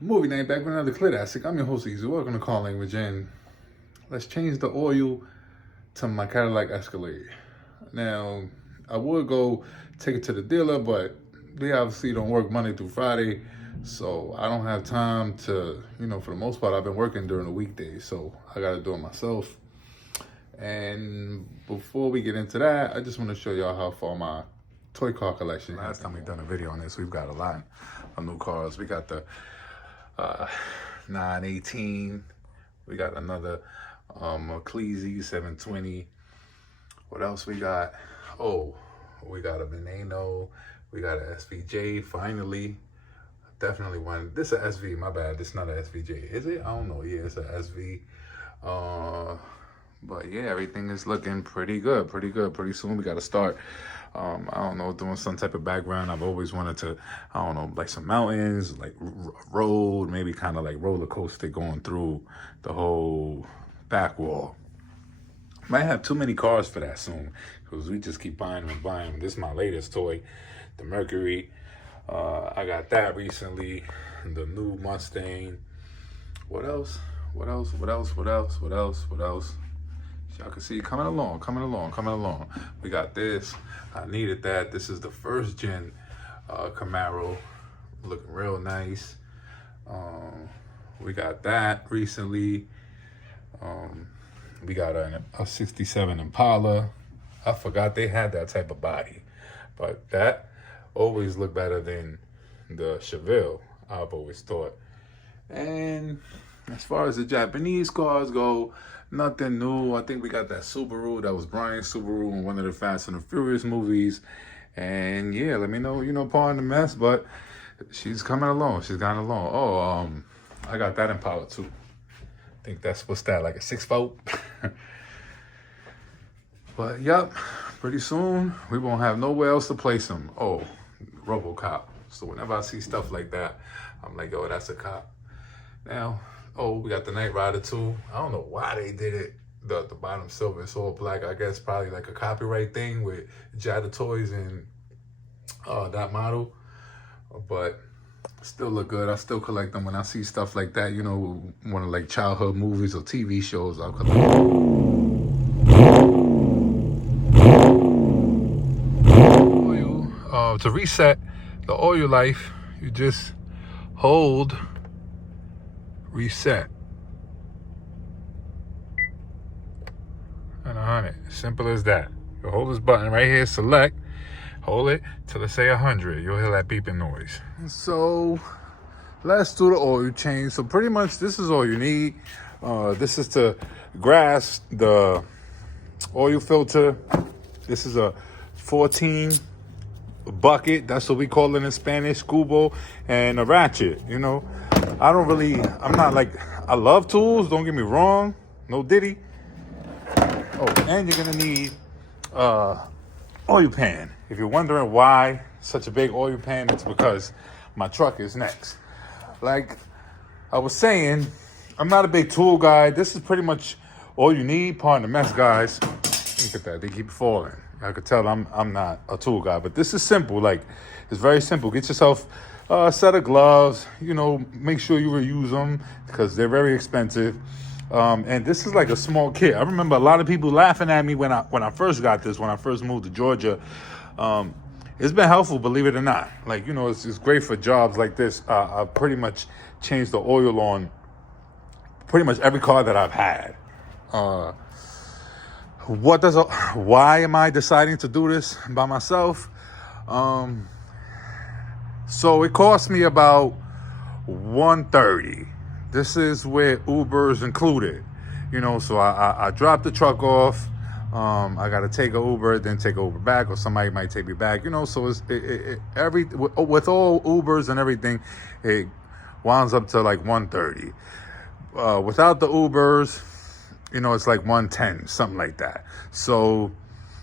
Movie night back with another Caddilac. I'm your host, Easy. Welcome to Call Language, and let's change the oil to my Caddilac Escalade. Now, I would go take it to the dealer, but they obviously don't work Monday through Friday, so I don't have time to, for the most part, I've been working during the weekdays, so I got to do it myself. And before we get into that, I just want to show y'all how far my toy car collection. Last time we done a video on this, we've got a lot of new cars. We got the 918. We got another Escalade 720. What else we got? Oh, we got a Veneno. We got an SVJ. Finally, definitely one. This is an SV. My bad. This is not an SVJ. Is it? I don't know. Yeah, it's an SV. But yeah, everything is looking pretty good. Pretty soon we got to start. I don't know, doing some type of background. I've always wanted to, I don't know, like some mountains, like road, maybe kind of like roller coaster going through the whole back wall. Might have too many cars for that soon, because we just keep buying them and buying them. This is my latest toy, the Mercury. I got that recently, the new Mustang. What else? Y'all can see coming along. We got this. I needed that. This is the first gen Camaro, looking real nice. We got that recently. We got a 67 Impala. I forgot they had that type of body, but that always looked better than the Chevelle, I've always thought. And as far as the Japanese cars go, nothing new. I think we got that Subaru. That was Brian's Subaru in one of the Fast and the Furious movies. And yeah, let me know, pardon the mess, but she's coming along. She's gotten along. Oh, I got that Impala too. I think that's, what's that, like a 6-4? But yep, pretty soon we won't have nowhere else to place them. Oh, RoboCop. So whenever I see stuff like that, I'm like, yo, that's a cop. Now, we got the Knight Rider too. I don't know why they did it. The bottom silver, it's all black. I guess probably like a copyright thing with Jada Toys and that model. But still look good. I still collect them when I see stuff like that. One of like childhood movies or TV shows, I'll collect them. To reset the oil life, you just hold reset and 100. Simple as that. You hold this button right here, select, hold it till it say 100. You'll hear that beeping noise. So let's do the oil change. So pretty much this is all you need. This is to grasp the oil filter. This is a 14 bucket, that's what we call it in Spanish, cubo, and a ratchet. I'm not like, I love tools, don't get me wrong, no diddy. Oh, and you're gonna need oil pan. If you're wondering why such a big oil pan, it's because my truck is next. Like I was saying, I'm not a big tool guy. This is pretty much all you need. Pardon the mess, guys. Look at that, they keep falling. I could tell I'm not a tool guy, but this is simple. Like, it's very simple. Get yourself a set of gloves. Make sure you reuse them because they're very expensive. And this is like a small kit. I remember a lot of people laughing at me when I first got this, when I first moved to Georgia. It's been helpful, believe it or not. Like, it's great for jobs like this. I've pretty much changed the oil on pretty much every car that I've had. Why am I deciding to do this by myself? So it cost me about $130. This is with Uber's included. So I dropped the truck off. I got to take an Uber, then take an Uber back, or somebody might take me back. So it's with all Ubers and everything, it winds up to like $130. Without the Ubers, it's like 110, something like that. So,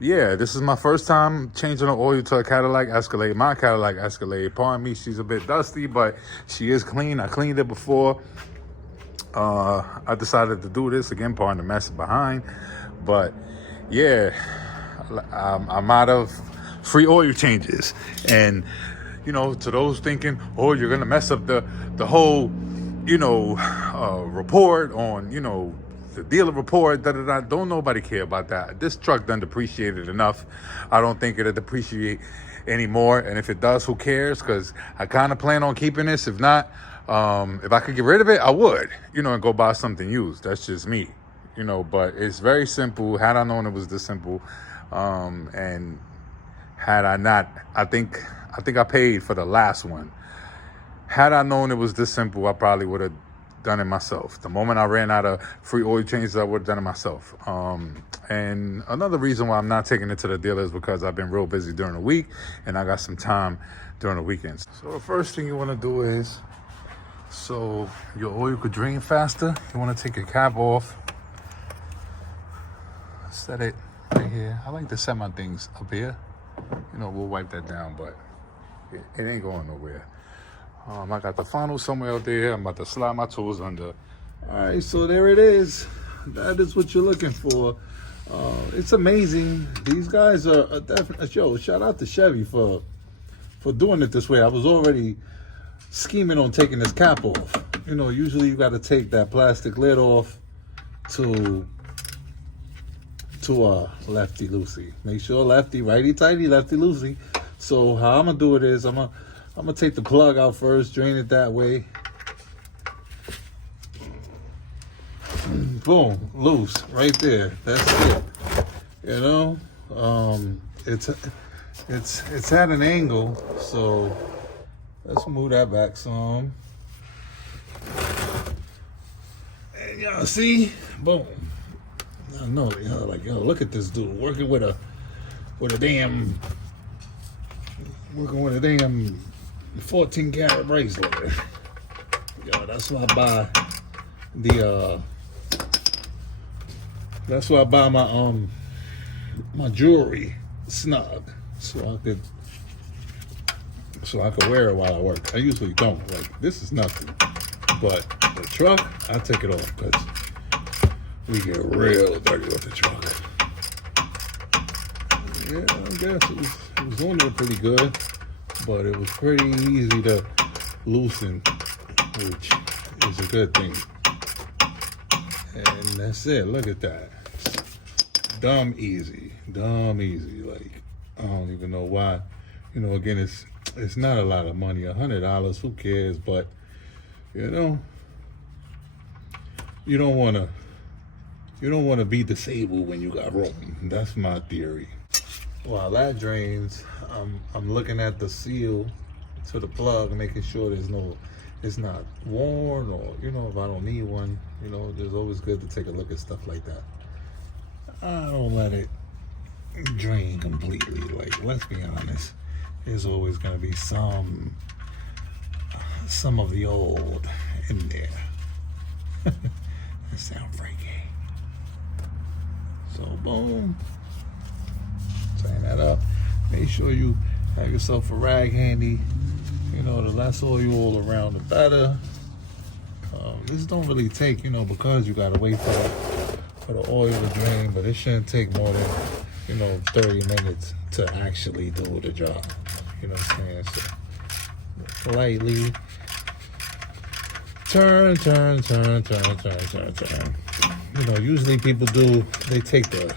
yeah, this is my first time changing the oil to a Caddilac Escalade, my Caddilac Escalade. Pardon me, she's a bit dusty, but she is clean. I cleaned it before. I decided to do this again, pardon the mess behind. But, yeah, I'm out of free oil changes. And you know, to those thinking, oh, you're gonna mess up the whole, you know, report on, you know, the dealer report, don't nobody care about that. This truck done depreciated enough. I don't think it'll depreciate anymore, and if it does, who cares? Because I kind of plan on keeping this. If not, if I could get rid of it, I would, you know, and go buy something used. That's just me, you know. But it's very simple. Had I known it was this simple, and had I not, I think I paid for the last one. Had I known it was this simple, I probably would have done it myself. The moment I ran out of free oil changes, I would have done it myself. And another reason why I'm not taking it to the dealer is because I've been real busy during the week and I got some time during the weekends. So the first thing you want to do is, so your oil could drain faster, you want to take your cap off. Set it right here. I like to set my things up here. You know, we'll wipe that down, but it ain't going nowhere. I got the funnel somewhere out there. I'm about to slide my tools under. All right, so there it is. That is what you're looking for. It's amazing. These guys are definitely, yo, shout out to Chevy for doing it this way. I was already scheming on taking this cap off. You know, usually you got to take that plastic lid off to lefty loosey. Make sure lefty, righty tighty, lefty loosey. So how I'm gonna do it is I'm gonna take the plug out first, drain it that way. Boom, loose right there. That's it. You know, it's at an angle, so let's move that back some. And y'all see, boom. I know, you know, like, yo, look at this dude working with a damn 14 karat bracelet. Yo, that's why I buy my jewelry snug, so I could wear it while I work. I usually don't. Like, this is nothing, but the truck, I take it off because we get real dirty with the truck. Yeah, I guess it was doing it pretty good, but it was pretty easy to loosen, which is a good thing. And that's it. Look at that. Dumb easy. Like, I don't even know why. You know, again, it's not a lot of money. $100, who cares? But, you know, you don't want to be disabled when you got room. That's my theory. While that drains, I'm looking at the seal to the plug, making sure it's not worn, or, you know, if I don't need one, you know, it's always good to take a look at stuff like that. I don't let it drain completely. Like, let's be honest, there's always gonna be some of the old in there. That sounds freaky. So boom, tighten that up. Make sure you have yourself a rag handy. You know, the less oil all around, the better. This don't really take, you know, because you gotta wait for the oil to drain, but it shouldn't take more than, you know, 30 minutes to actually do the job. You know what I'm saying? So lightly turn. You know, usually people they take the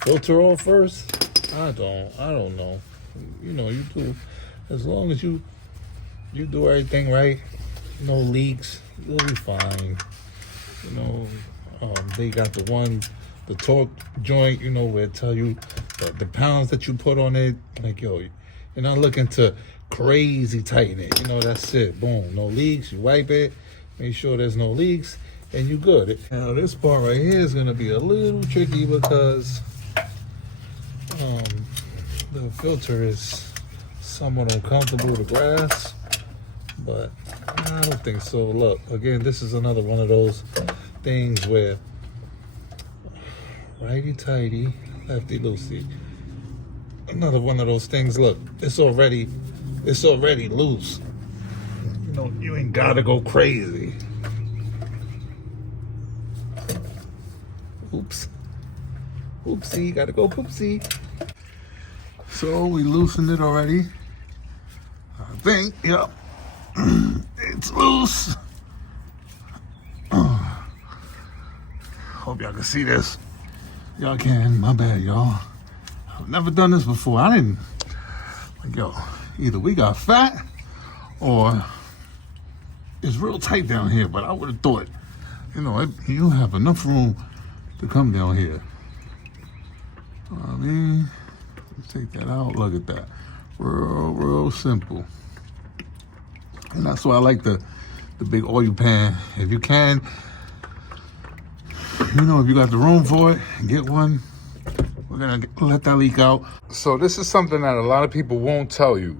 filter off first. I don't know. You know, you do, as long as you do everything right, no leaks, you'll be fine. You know, they got the torque joint, you know, where it tell you the pounds that you put on it. Like, yo, you're not looking to crazy tighten it. You know, that's it. Boom, no leaks. You wipe it, make sure there's no leaks, and you good. Now this part right here is gonna be a little tricky because the filter is somewhat uncomfortable to grasp, but I don't think so. Look, again, this is another one of those things where righty tighty, lefty loosey. Another one of those things. Look, it's already loose. You know, you ain't gotta go crazy. Oops. Oopsie, gotta go poopsie. So we loosened it already. I think, yep. It's loose. Hope y'all can see this. Y'all can, my bad, y'all. I've never done this before. I didn't, like, yo, either we got fat or it's real tight down here, but I would have thought, you know, you have enough room to come down here. I mean, take that out, look at that. Real simple. And that's why I like the big oil pan. If you can, you know, if you got the room for it, get one. We're gonna let that leak out. So this is something that a lot of people won't tell you.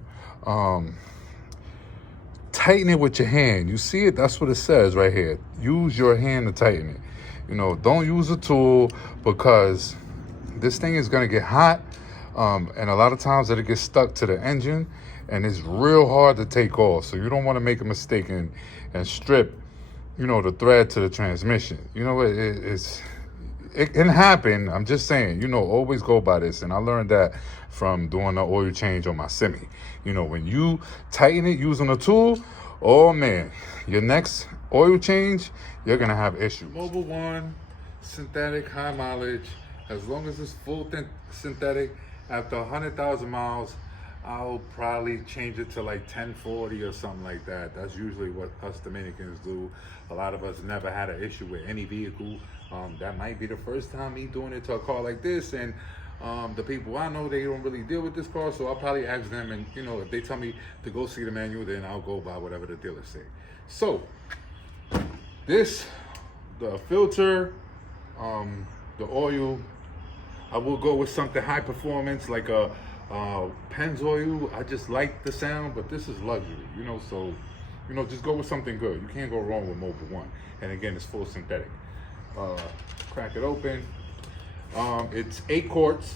Tighten it with your hand. You see it? That's what it says right here. Use your hand to tighten it. You know, don't use a tool because this thing is gonna get hot. And a lot of times it'll get stuck to the engine and it's real hard to take off. So you don't want to make a mistake and strip, you know, the thread to the transmission. You know, it can happen. I'm just saying, you know, always go by this. And I learned that from doing the oil change on my semi. You know, when you tighten it using a tool, oh man, your next oil change, you're going to have issues. Moble 1, synthetic, high mileage. As long as it's full synthetic, after 100,000 miles, I'll probably change it to like 1040 or something like that. That's usually what us Dominicans do. A lot of us never had an issue with any vehicle. That might be the first time me doing it to a car like this. And the people I know, they don't really deal with this car. So I'll probably ask them, and you know, if they tell me to go see the manual, then I'll go by whatever the dealer say. So this, the filter, the oil, I will go with something high performance like a Pennzoil. I just like the sound, but this is luxury, you know, so, you know, just go with something good. You can't go wrong with Moble 1. And again, it's full synthetic. Crack it open. It's 8 quarts.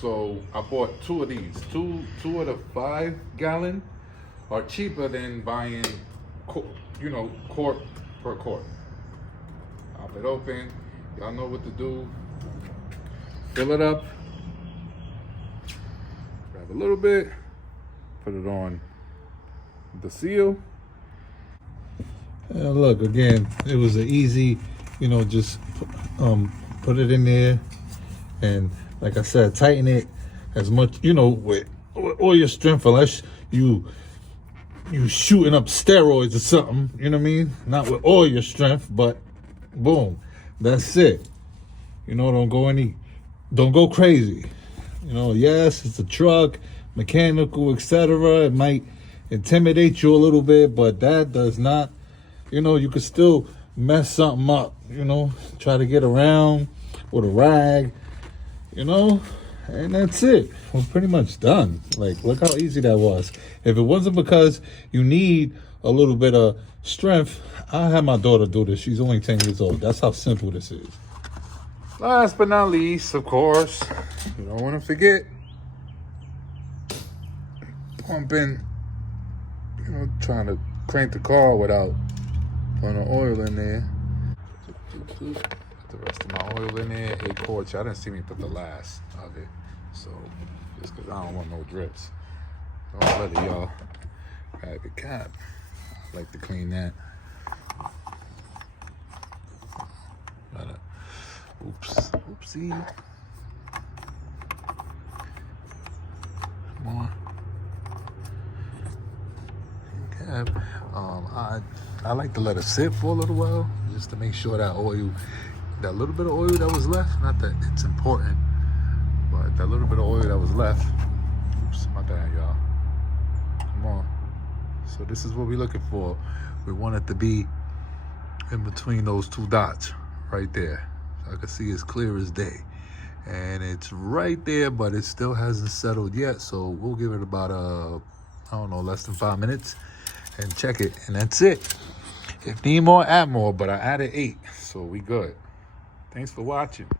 So I bought 2 of these. Two of the 5-gallon are cheaper than buying, you know, quart per quart. Pop it open. Y'all know what to do. Fill it up. Grab a little bit. Put it on the seal. And look, again, it was an easy, you know, just put it in there. And like I said, tighten it as much, you know, with all your strength, unless you shooting up steroids or something, you know what I mean? Not with all your strength, but boom, that's it. You know, don't go crazy. You know, yes, it's a truck, mechanical, etc. It might intimidate you a little bit, but that does not, you know, you could still mess something up, you know, try to get around with a rag, you know, and that's it. We're pretty much done. Like, look how easy that was. If it wasn't because you need a little bit of strength, I had my daughter do this. She's only 10 years old. That's how simple this is. Last but not least, of course, you don't want to forget pumping, you know, trying to crank the car without putting the oil in there. Put the rest of my oil in there. 8 quarts. Y'all didn't see me put the last of it. So, just because I don't want no drips. Don't let it, y'all. Grab the cap. I like to clean that. Oopsie. Come on. Okay. I like to let it sit for a little while, just to make sure that oil, that little bit of oil that was left, not that it's important, but that little bit of oil that was left. Oops, my bad, y'all. Come on. So this is what we're looking for. We want it to be in between those 2 dots right there. I can see it's clear as day, and it's right there, but it still hasn't settled yet. So we'll give it about I don't know, less than 5 minutes and check it, and that's it. If need more, add more, but I added 8, so we good. Thanks for watching.